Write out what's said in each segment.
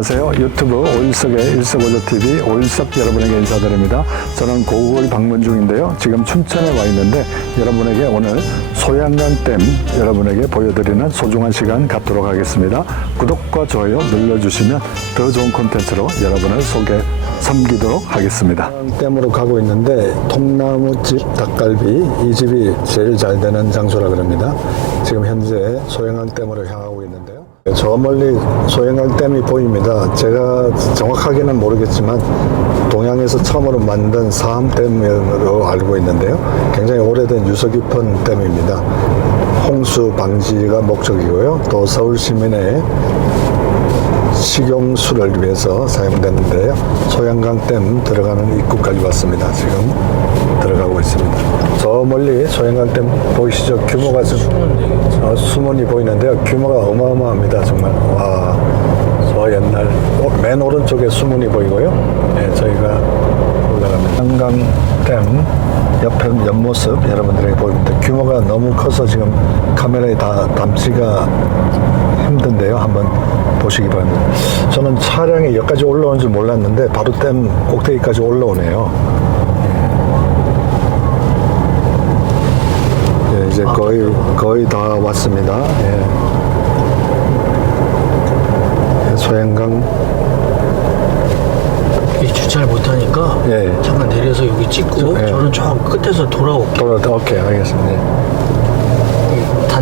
유튜브 오일석의 일석오조TV 오일석 여러분에게 인사드립니다. 저는 고국을 방문 중인데요. 지금 춘천에 와 있는데 여러분에게 오늘 소양강댐 여러분에게 보여드리는 소중한 시간 갖도록 하겠습니다. 구독과 좋아요 눌러주시면 더 좋은 콘텐츠로 여러분을 소개 섬기도록 하겠습니다. 댐으로 가고 있는데 통나무집 닭갈비 이 집이 제일 잘 되는 장소라 그럽니다. 지금 현재 소양강 댐으로 향하고 있는데요. 저 멀리 소양강댐이 보입니다. 제가 정확하게는 모르겠지만 동양에서 처음으로 만든 사암댐으로 알고 있는데요. 굉장히 오래된 유서 깊은 댐입니다. 홍수 방지가 목적이고요. 또 서울 시민의 식용수를 위해서 사용되는데요. 소양강댐 들어가는 입구까지 왔습니다. 지금 들어가고 있습니다. 저 멀리 소양강댐 보이시죠? 규모가 좀 어, 수문이 보이는데요. 규모가 어마어마합니다. 정말 와, 저 옛날 어, 맨 오른쪽에 수문이 보이고요. 네, 저희가 올라갑니다. 소양강댐 옆에 옆모습 여러분들에게 보입니다. 규모가 너무 커서 지금 카메라에 다 담지가 힘든데요. 한번 보시기 바랍니다. 저는 차량이 여기까지 올라온 줄 몰랐는데 바로 댐 꼭대기까지 올라오네요. 예, 이제 거의 거의 다 왔습니다. 예. 예, 소양강 이 주차를 못하니까 예. 잠깐 내려서 여기 찍고 예. 저는 저 끝에서 돌아올게요. 돌아 오케이 알겠습니다. 이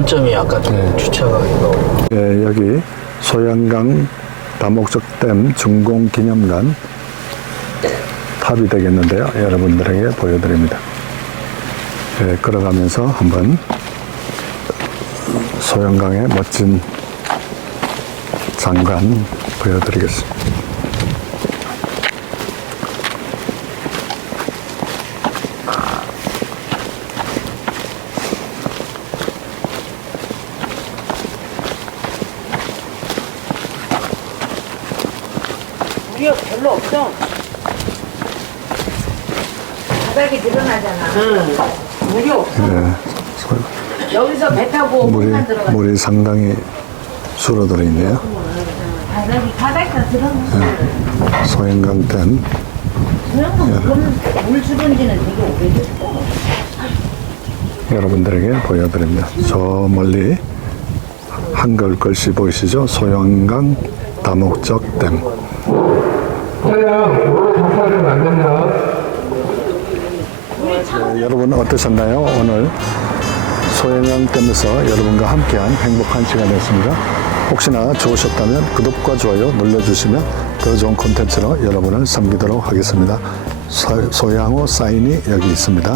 단점이 약간 좀 예. 주차가 이거 예, 여기 소양강 다목적댐 준공 기념관 탑이 되겠는데요. 여러분들에게 보여드립니다. 예, 걸어가면서 한번 소양강의 멋진 장관 보여드리겠습니다. 물이 별로 없어. 바닥이 늘어나잖아. 응. 물이 없어. 예, 소- 여기서 배 타고 물이, 물만 들어가. 물이 상당히 줄어들어 있네요. 바닥이 바닥에 들어가. 소양강댐 그러면 그러면 물 주는 지는 되게 오래됐어. 여러분들에게 보여드립니다. 저 멀리 한글 글씨 보이시죠? 소양강 다목적 댐. 네, 여러분 어떠셨나요? 오늘 소양강 댐에서 여러분과 함께한 행복한 시간이었습니다. 혹시나 좋으셨다면 구독과 좋아요 눌러주시면 더 좋은 콘텐츠로 여러분을 섬기도록 하겠습니다. 소, 소양호 사인이 여기 있습니다.